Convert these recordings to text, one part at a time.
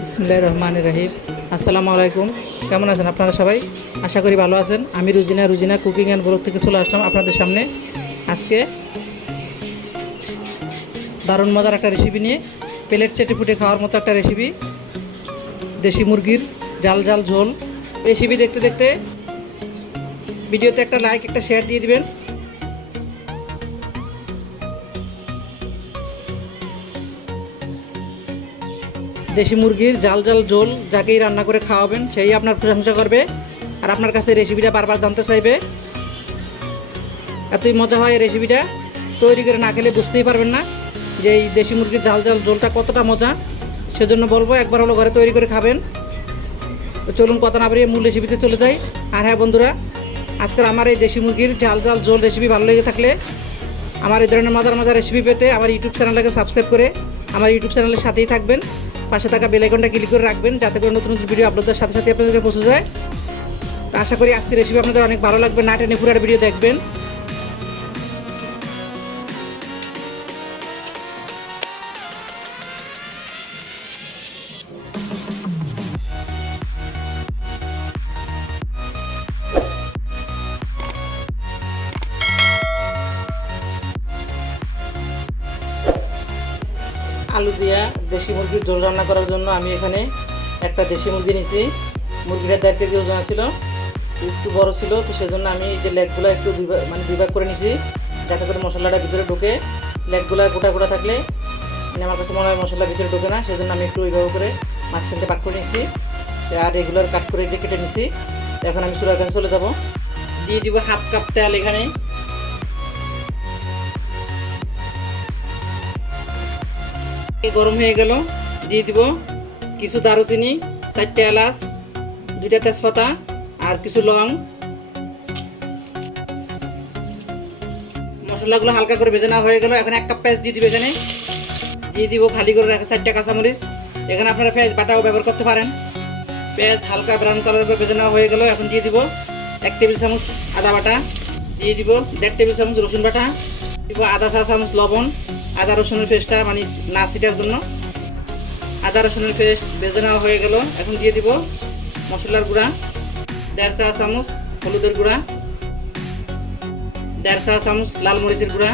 বিসমিল্লাহির রহমানির রহিম। আসসালামু আলাইকুম। কেমন আছেন আপনারা সবাই? আশা করি ভালো আছেন। আমি রুজিনা কুকিং অ্যান্ড ব্লগ থেকে চলে আসলাম আপনাদের সামনে আজকে দারুণ মজার একটা রেসিপি নিয়ে। প্লেট চেটে ফুটে খাওয়ার মতো একটা রেসিপি, দেশি মুরগির জাল জাল ঝোল। রেসিপি দেখতে দেখতে ভিডিওতে একটা লাইক, একটা শেয়ার দিয়ে দিবেন। দেশি মুরগির জাল জাল ঝোল যাকেই রান্না করে খাওয়াবেন সেই আপনার প্রশংসা করবে আর আপনার কাছে রেসিপিটা বারবার জানতে চাইবে। এতই মজা হয় এই রেসিপিটা, তৈরি করে না খেলে বুঝতেই পারবেন না যে এই দেশি মুরগির জাল জাল ঝোলটা কতটা মজা। সেজন্য বলবো একবার হলো ঘরে তৈরি করে খাবেন। তো চলুন কথা না বাড়িয়ে মূল রেসিপিতে চলে যাই। আর হ্যাঁ বন্ধুরা, আজকের আমার এই দেশি মুরগির জাল জাল ঝোল রেসিপি ভালো লেগে থাকলে আমার এই ধরনের মজার মজার রেসিপি পেতে আমার ইউটিউব চ্যানেলটাকে সাবস্ক্রাইব করে আমার ইউটিউব চ্যানেলের সাথেই থাকবেন। পাশে থাকা বেল আইকনটা ক্লিক করে রাখবেন যাতে করে নতুন নতুন ভিডিও আপলোডের সাথে সাথে আপনাদেরকে পৌঁছে যায়। তো আশা করি আজকের রেসিপি আপনাদের অনেক ভালো লাগবে, না টেনে পুরো ভিডিও দেখবেন। আলু দিয়া দেশি মুরগির ঝোল রান্না করার জন্য আমি এখানে একটা দেশি মুরগি নিয়েছি। মুরগিটা 1.5 কেজি ওজন ছিল, একটু বড় ছিল, তো সেজন্য আমি এই যে লেগগুলো একটু দুই ভাগ করে নিয়েছি যাতে করে মশলাটা ভিতরে ঢোকে। লেগগুলো গোটা গোটা থাকলে আমার কাছে মনে হয় মশলা ভিতরে ঢোকে না, সেজন্য আমি একটু ওইভাবে করে মাঝখানতে ভাগ করে নিয়েছি আর রেগুলার কাট করে দিয়ে কেটে নিয়েছি। এখন আমি চুলার কাছে চলে যাব। দিয়ে দিব 1/2 কাপ তেল। এখানে গরম হয়ে গেল, দিয়ে দিব কিছু দারুচিনি, 4টে এলাচ, 2টা তেজপাতা আর কিছু লং। মশলাগুলো হালকা করে ভেজে নেওয়া হয়ে গেল। এখন 1 কাপ পেঁয়াজ দিয়ে দিব। এখানে দিয়ে দিব খালি করে রাখা 4টা কাঁচামরিচ। এখানে আপনারা পেঁয়াজ বাটাও ব্যবহার করতে পারেন। পেঁয়াজ হালকা ব্রাউন কালার করে ভেজে নেওয়া হয়ে গেল। এখন দিয়ে দিব 1 টেবিল চামচ আদা বাটা, দিয়ে দিব 1.5 টেবিল চামচ রসুন বাটা, দিব আধা চা চামচ লবণ। আদা রসুনের পেস্টটা না ছিটার জন্য। আদা রসুনের পেস্ট ভেজে নেওয়া হয়ে গেল। এখন দিয়ে দিব মশলার গুঁড়া, 1.5 চা চামচ হলুদের গুঁড়া, 1.5 চা চামচ লাল মরিচের গুঁড়া,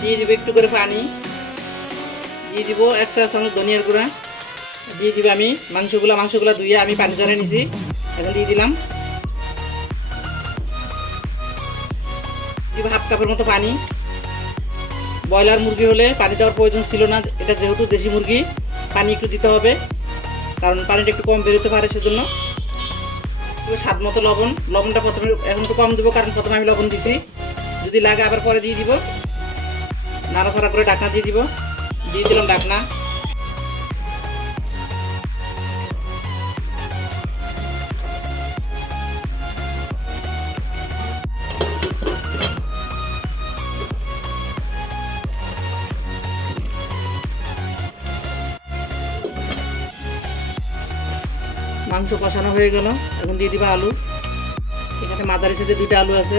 দিয়ে দিব একটু করে পানি, দিয়ে দিব 1 চা চামচ ধনিয়ার গুঁড়া, দিয়ে দিব আমি মাংসগুলো ধুয়ে আমি পানি ঝরে নিছি। এখন দিয়ে দিলাম 1/2 কাপের মতো পানি। ব্রয়লার মুরগি হলে পানি দেওয়ার প্রয়োজন ছিল না, এটা যেহেতু দেশি মুরগি পানি একটু দিতে হবে, কারণ পানিটা একটু কম বেরোতে পারে সেজন্য। স্বাদ মতো লবণটা প্রথমে এখন একটু কম দেবো, কারণ প্রথমে আমি লবণ দিছি, যদি লাগে আবার পরে দিয়ে দিব। নাড়াচাড়া করে ঢাকনা দিয়ে দিব। দিয়ে দিলাম ঢাকনা। মাংস কষানো হয়ে গেল। এখন দিয়ে দিবা আলু। এখানে মাঝারি সাথে 2টা আলু আছে,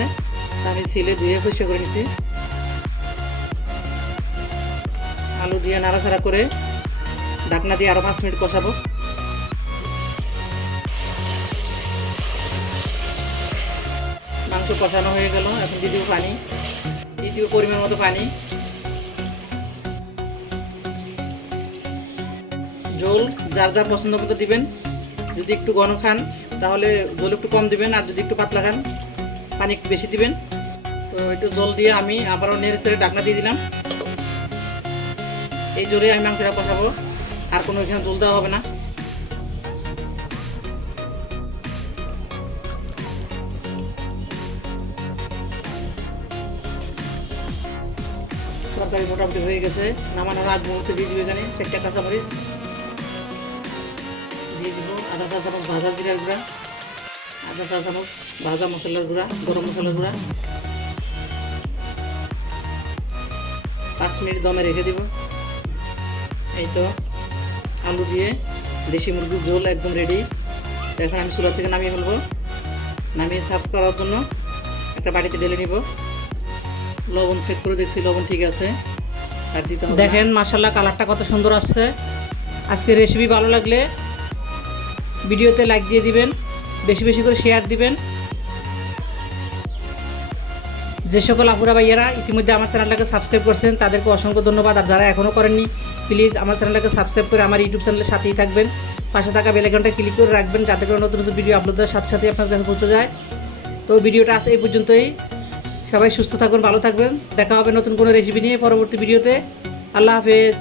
আমি ছিলে ধুয়ে পরিষ্কার করে নিছি। আলু দিয়ে নাড়াচাড়া করে ঢাকনা দিয়ে আরো 5 মিনিট কষাবো। মাংস কষানো হয়ে গেল। এখন দিয়ে দিব পানি, দিয়ে দিব পরিমাণ মতো পানি। ঝোল যার যার পছন্দ মতো দিবেন। যদি একটু ঘন খান তাহলে ঝোল একটু কম দিবেন, আর যদি একটু পাতলা খান পানি একটু বেশি দিবেন। তো একটু জল দিয়ে আমি আবারও নেড়ে চেড়ে ঢাকনা দিয়ে দিলাম। এই জোরে আমি মাংসটা কষাবো, আর কোনো এখানে জল দেওয়া হবে না। তরকারি মোটামুটি হয়ে গেছে। নামানোর আগ মুহূর্তে দিয়ে দিবে এখানে 4টা কাঁচামরিচ, দিয়ে দিব আধা চা চামচ ভাজা জিরার গুঁড়া, আধা চা চামচ ভাজা মশলার গুঁড়া, গরম মশলার গুঁড়া। 5 মিনিট দমে রেখে দিব। এই তো আলু দিয়ে দেশি মুরগির ঝোল একদম রেডি। এখন আমি চুলা থেকে নামিয়ে ফেলবো। নামিয়ে সার্ভ করার জন্য একটা বাটিতে ঢেলে নিব। লবণ চেক করে দেখছি লবণ ঠিক আছে, আর দিতে হবে। দেখেন মাশাআল্লাহ কালারটা কত সুন্দর আসছে। আজকের রেসিপি ভালো লাগলে ভিডিওতে লাইক দিয়ে দিবেন, বেশি বেশি করে শেয়ার দিবেন। যে সকল আপুরা ভাইয়ারা ইতিমধ্যে আমার চ্যানেলটাকে সাবস্ক্রাইব করছেন তাদেরকে অসংখ্য ধন্যবাদ। আর যারা এখনও করেননি প্লিজ আমার চ্যানেলটাকে সাবস্ক্রাইব করে আমার ইউটিউব চ্যানেলের সাথেই থাকবেন। পাশে থাকা বেল আইকনটা ক্লিক করে রাখবেন যাতে করে নতুন নতুন ভিডিও আপলোড দেওয়ার সাথে সাথে আপনার কাছে পৌঁছে যায়। তো ভিডিওটা আজ এই পর্যন্তই। সবাই সুস্থ থাকবেন, ভালো থাকবেন। দেখা হবে নতুন কোনো রেসিপি নিয়ে পরবর্তী ভিডিওতে। আল্লাহ হাফেজ।